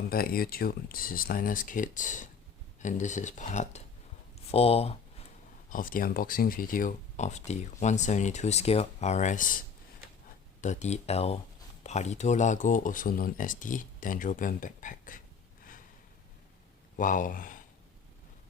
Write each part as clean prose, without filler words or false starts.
Welcome back YouTube, this is Linus Kids and this is part 4 of the unboxing video of the 172 scale RAS-30L Palito Lago, also known as the Dendrobium backpack. Wow,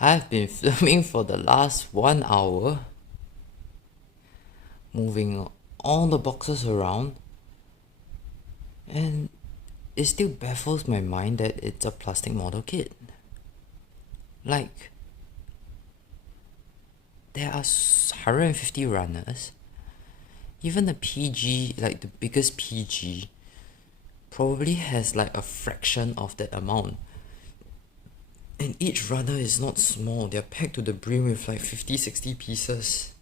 I've been filming for the last 1 hour, moving all the boxes around, and it still baffles my mind that it's a plastic model kit. Like, there are 150 runners. Even the PG, like the biggest PG, probably has like a fraction of that amount. And each runner is not small, they're packed to the brim with like 50-60 pieces.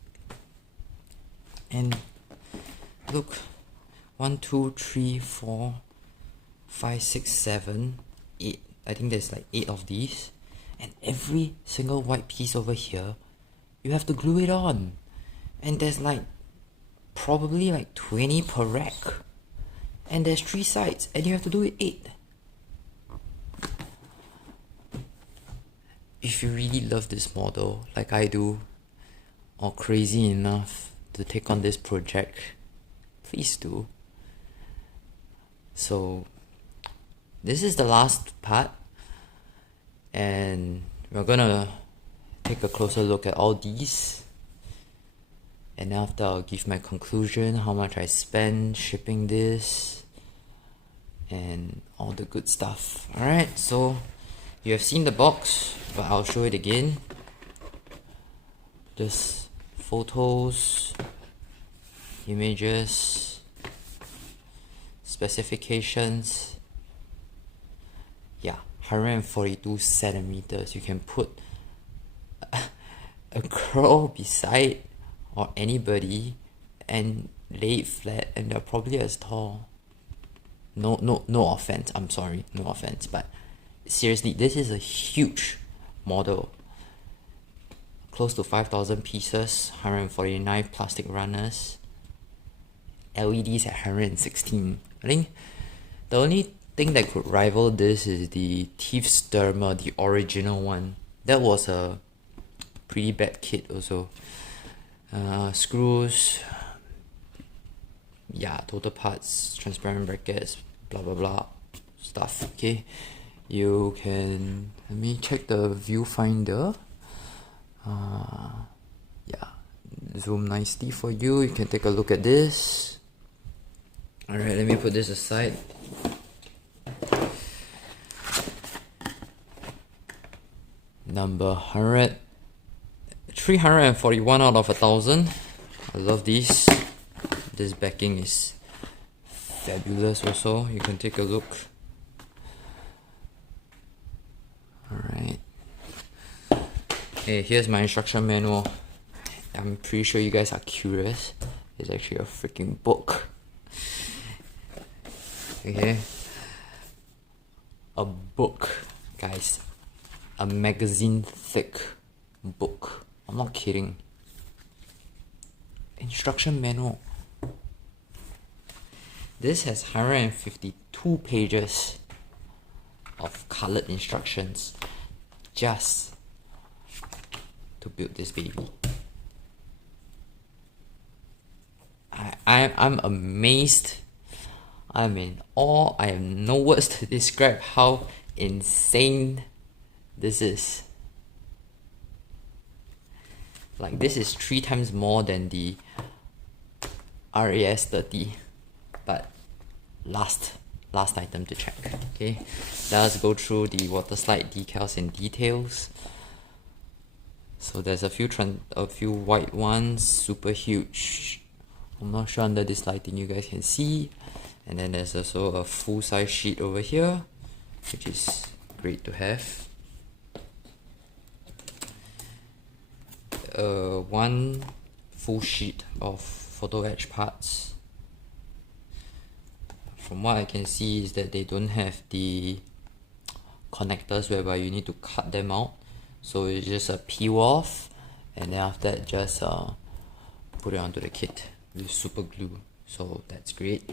And look, 1, 2, 3, 4, 5, 6, 7, 8. I think there's like 8 of these. And every single white piece over here, you have to glue it on. And there's like probably like 20 per rack. And there's 3 sides and you have to do it 8. If you really love this model like I do, or crazy enough to take on this project, please do. So this is the last part, and we're gonna take a closer look at all these, and after I'll give my conclusion, how much I spent shipping this and all the good stuff. Alright, so you have seen the box, but I'll show it again. Just photos, images, specifications. Yeah, 142 centimeters. You can put a girl beside or anybody and lay it flat and they're probably as tall. No offense, I'm sorry, no offense, but seriously, this is a huge model. Close to 5,000 pieces, 149 plastic runners, LEDs at 116. I think the only thing that could rival this is the Thieves Derma, the original one. That was a pretty bad kit also. Screws, yeah, total parts, transparent brackets, blah blah blah stuff. Okay, you can, let me check the viewfinder. Yeah, zoom nicely for you. You can take a look at this. Alright, let me put this aside. Number 341 out of 1,000. I love these. This backing is fabulous also. You can take a look. Alright. Hey, here's my instruction manual. I'm pretty sure you guys are curious. It's actually a freaking book. Okay. A book, guys. A magazine thick book. I'm not kidding. Instruction manual. This has 152 pages of colored instructions just to build this baby. I'm amazed. I'm in awe. I have no words to describe how insane this is. Like, this is 3 times more than the RAS-30, but last item to check. Okay, let us go through the water slide decals and details. So there's a few white ones, super huge. I'm not sure under this lighting you guys can see. And then there's also a full-size sheet over here, which is great to have. One full sheet of photo etch parts. From what I can see is that they don't have the connectors whereby you need to cut them out, so it's just a peel off, and then after that just put it onto the kit with super glue. So that's great.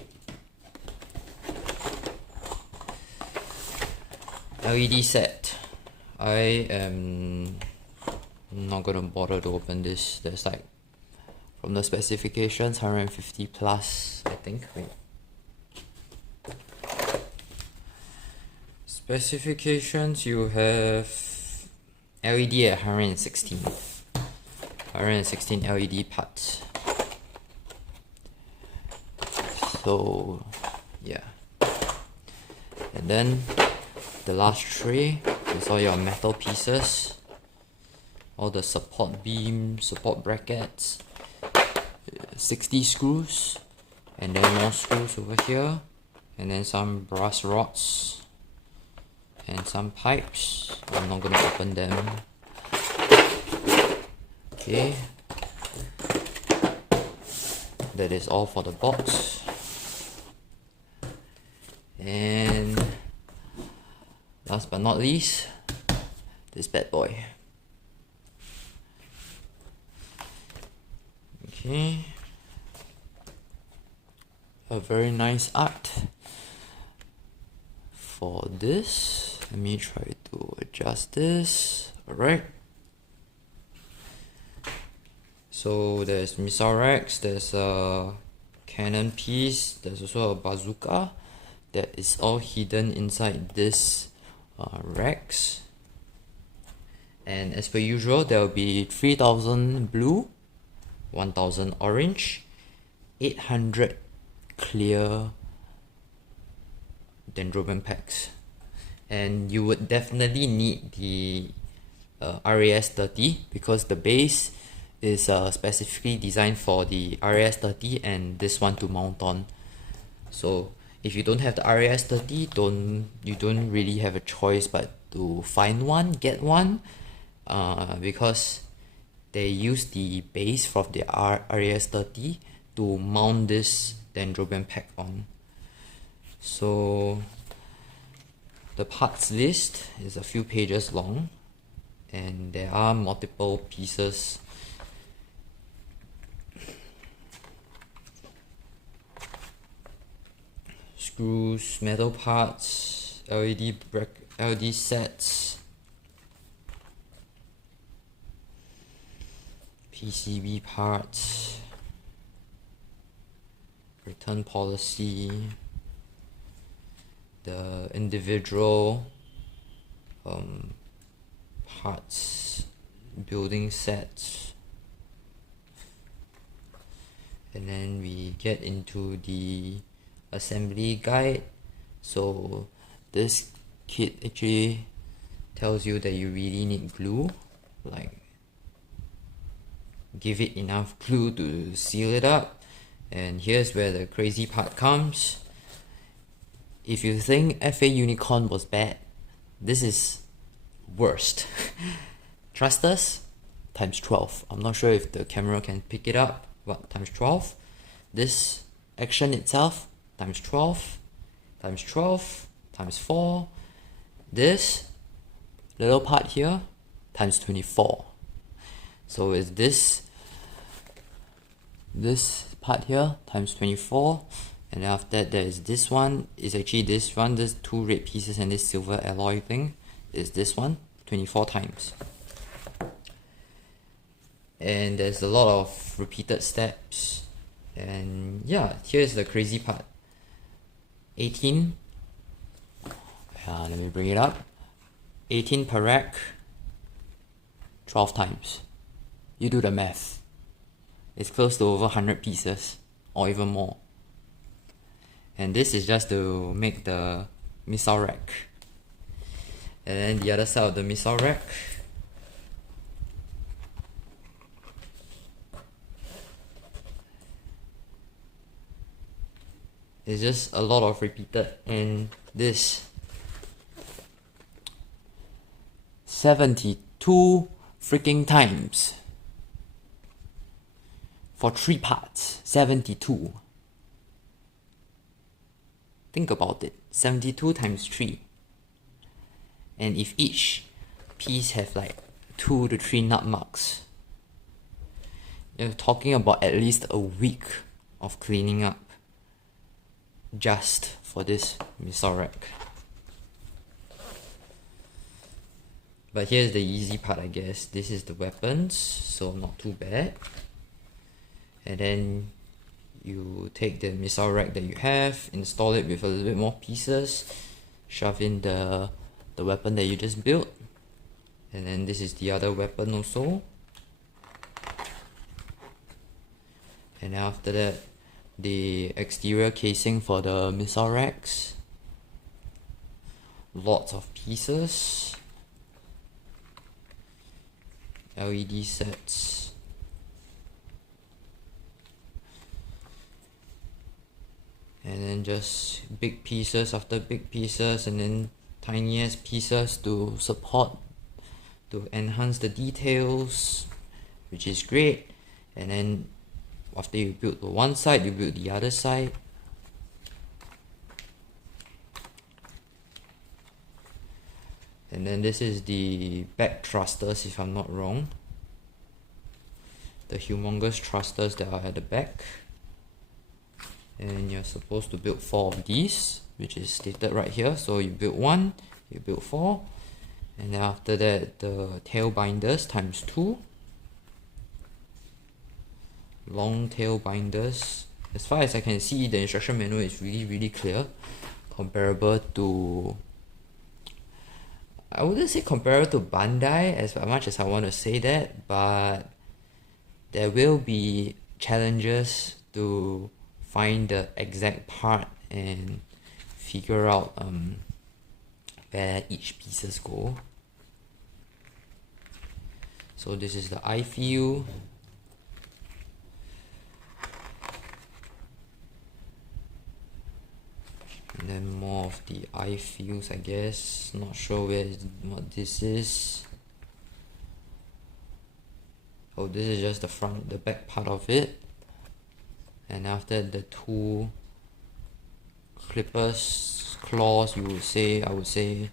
LED set. I am not gonna bother to open this. There's like, from the specifications, 150 plus, I think. Wait. Specifications, you have LED at 116 LED parts. So yeah, and then the last tray is all your metal pieces, all the support beam, support brackets, 60 screws, and then more screws over here, and then some brass rods and some pipes. I'm not gonna open them. Okay, that is all for the box. And last but not least, this bad boy. Okay, a very nice art for this. Let me try to adjust this. Alright, so there's missile racks, there's a cannon piece, there's also a bazooka that is all hidden inside this racks. And as per usual, there will be 3000 blue, 1000 orange, 800 clear Dendrobium packs. And you would definitely need the RAS-30 because the base is specifically designed for the RAS-30 and this one to mount on. So if you don't have the RAS-30, you don't really have a choice but to find one, get one, because they use the base from the RAS-30 to mount this Dendrobium pack on. So the parts list is a few pages long, and there are multiple pieces. Screws, metal parts, LED sets, PCB parts, return policy, the individual parts, building sets, and then we get into the assembly guide. So this kit actually tells you that you really need glue, like give it enough glue to seal it up. And here's where the crazy part comes. If you think FA Unicorn was bad, this is worst. Trust us, times 12. I'm not sure if the camera can pick it up, but times 12. This action itself, times 12, times 12, times 4. This little part here, times 24. So is this part here, times 24. And then after that, there is this one. Is actually this one. This two red pieces and this silver alloy thing is this one, 24 times. And there's a lot of repeated steps. And yeah, here's the crazy part. 18. Let me bring it up. 18 per rack, 12 times. You do the math. It's close to over 100 pieces, or even more. And this is just to make the missile rack. And then the other side of the missile rack, is just a lot of repeated, and this 72 freaking times for 3 parts. 72. Think about it. 72 times 3. And if each piece have like 2 to 3 nut marks, you're talking about at least a week of cleaning up just for this missile rack. But here's the easy part, I guess. This is the weapons, so not too bad. And then you take the missile rack that you have, install it with a little bit more pieces, shove in the weapon that you just built, and then this is the other weapon also. And after that, the exterior casing for the missile racks. Lots of pieces. LED sets. And then just big pieces after big pieces, and then tiniest pieces to support, to enhance the details, which is great. And then after you build the one side, you build the other side. And then this is the back thrusters, if I'm not wrong. The humongous thrusters that are at the back. And you're supposed to build 4 of these, which is stated right here. So you build 1, you build 4. And then after that, the tail binders times 2. Long tail binders. As far as I can see, the instruction manual is really clear. Comparable to... I wouldn't say comparable to Bandai as much as I want to say that, but there will be challenges to find the exact part and figure out where each pieces go. So this is the eye feel. And then more of the eye feels, I guess. Not sure what this is. Oh, this is just the back part of it. And after the 2 clippers, claws, I would say.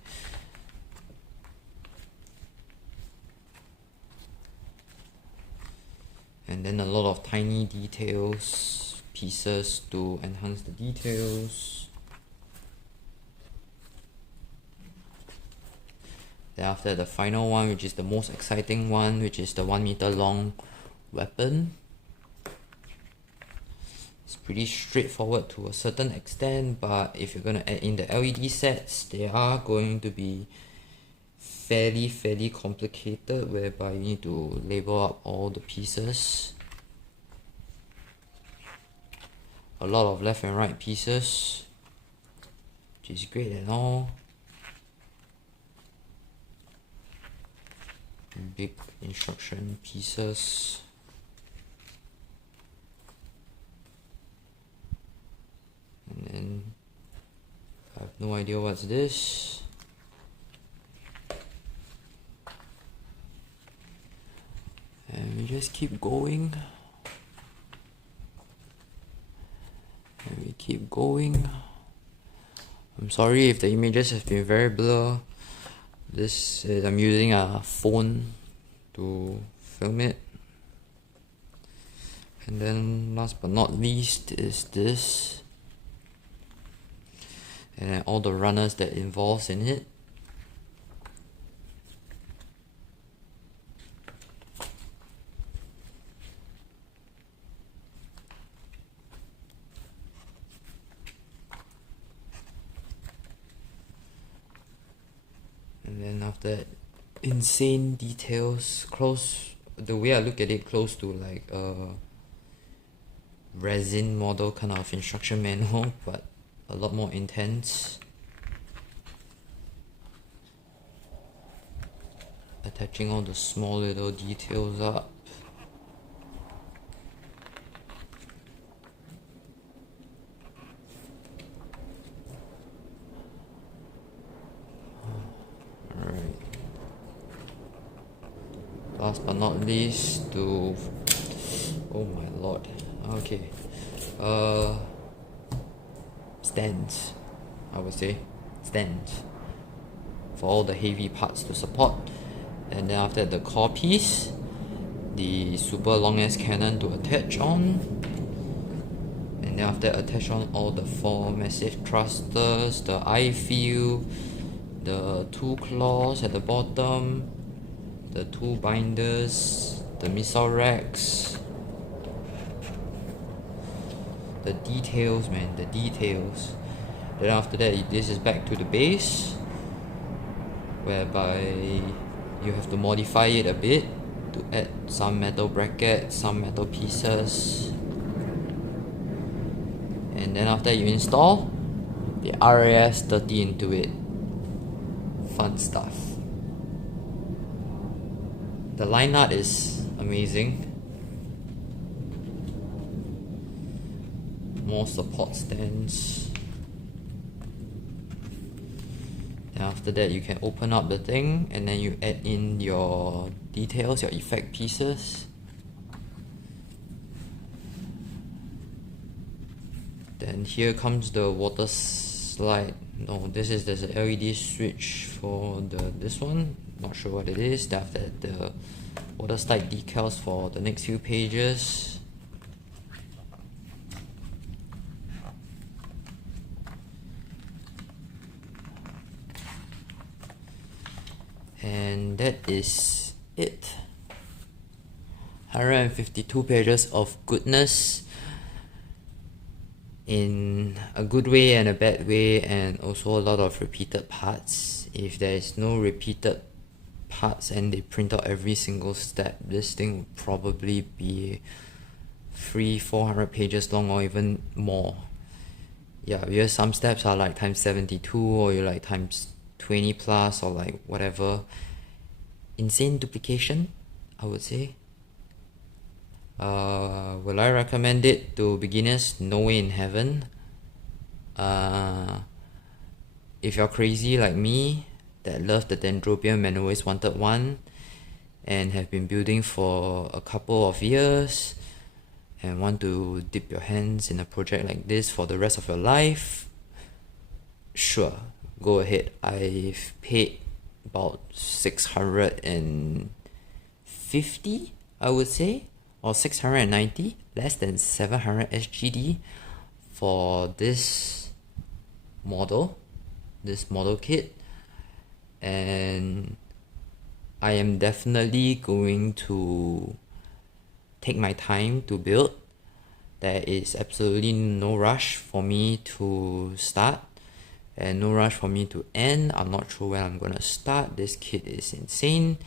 And then a lot of tiny details, pieces to enhance the details. Then after the final one, which is the most exciting one, which is the 1 meter long weapon. It's pretty straightforward to a certain extent, but if you're going to add in the LED sets, they are going to be fairly complicated, whereby you need to label up all the pieces. A lot of left and right pieces, which is great and all. Big instruction pieces. And then I have no idea what's this. And we just keep going. And we keep going. I'm sorry if the images have been very blurred. I'm using a phone to film it. And then last but not least is this. And then all the runners that involves in it. And then after that, insane details, the way I look at it, close to like a resin model kind of instruction manual, but a lot more intense. Attaching all the small little details up. Last but not least, oh my lord, okay, stands, I would say, stands for all the heavy parts to support. And then after the core piece, the super long ass cannon to attach on, and then after attach on all the 4 massive thrusters, the eye field, the two claws at the bottom, the two binders, the missile racks, the details, man, the details. Then after that, this is back to the base, whereby you have to modify it a bit to add some metal brackets, some metal pieces, and then after you install the RAS-30 into it. Fun stuff. The line art is amazing. More support stands. Then after that, you can open up the thing and then you add in your details, your effect pieces. Then here comes the water slide. No, there's an LED switch for this one. Not sure what it is. Then after that, the water slide decals for the next few pages. And that is it. 152 pages of goodness, in a good way and a bad way, and also a lot of repeated parts. If there is no repeated parts and they print out every single step, this thing would probably be 300-400 pages long or even more. Yeah, because some steps are like times 72 or you like times 20 plus or like whatever. Insane duplication, I would say. Will I recommend it to beginners? No way in heaven. If you're crazy like me that love the Dendrobium and always wanted one and have been building for a couple of years and want to dip your hands in a project like this for the rest of your life, sure, go ahead. I've paid about 650, I would say, or 690, less than 700 SGD for this model kit, and I am definitely going to take my time to build. There is absolutely no rush for me to start and no rush for me to end. I'm not sure when I'm gonna start. This kit is insane.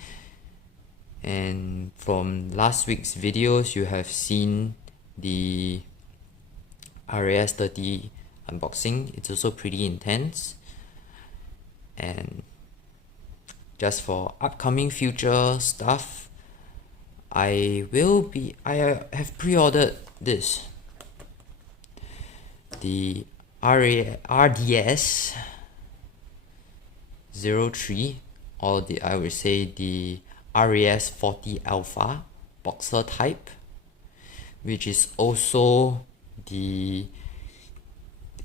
And from last week's videos, you have seen the RAS-30 unboxing. It's also pretty intense. And just for upcoming future stuff, I have pre-ordered this, the RDS-03, or I would say the RAS-40 Alpha boxer type, which is also the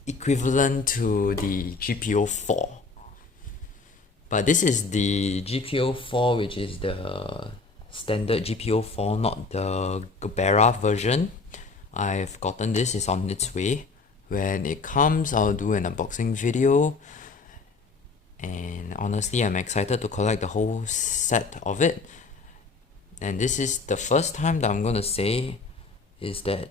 equivalent to the GP04. But this is the GP04, which is the standard GP04, not the Gabera version. I've gotten this, it's on its way. When it comes, I'll do an unboxing video. And honestly, I'm excited to collect the whole set of it. And this is the first time that I'm gonna say is that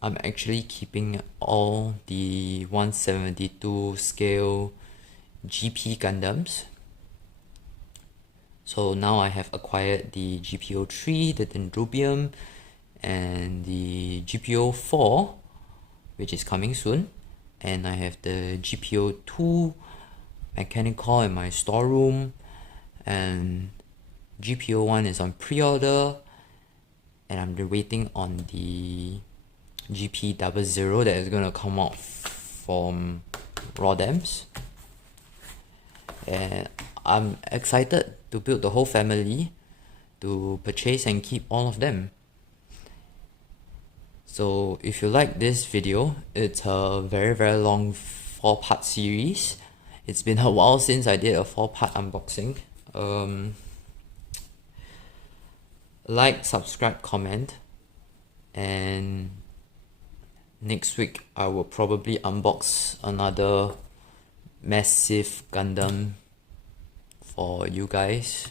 I'm actually keeping all the 172 scale GP Gundams. So now I have acquired the GP03, the Dendrobium, and the GP04, which is coming soon. And I have the GP02 mechanical in my storeroom, and GP01 is on pre-order, and I'm waiting on the GP00 that is gonna come out from Rodams. And I'm excited to build the whole family, to purchase and keep all of them. So if you like this video, it's a very long 4-part series. It's been a while since I did a 4-part unboxing. Like, subscribe, comment, and next week I will probably unbox another massive Gundam for you guys.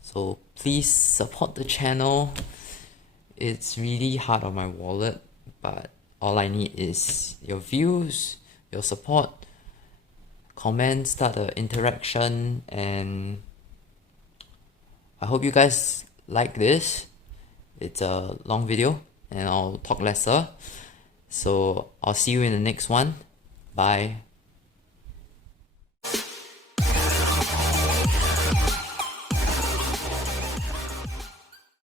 So please support the channel. It's really hard on my wallet, but all I need is your views, your support, comments, start an interaction, and I hope you guys like this. It's a long video and I'll talk lesser. So I'll see you in the next one. Bye.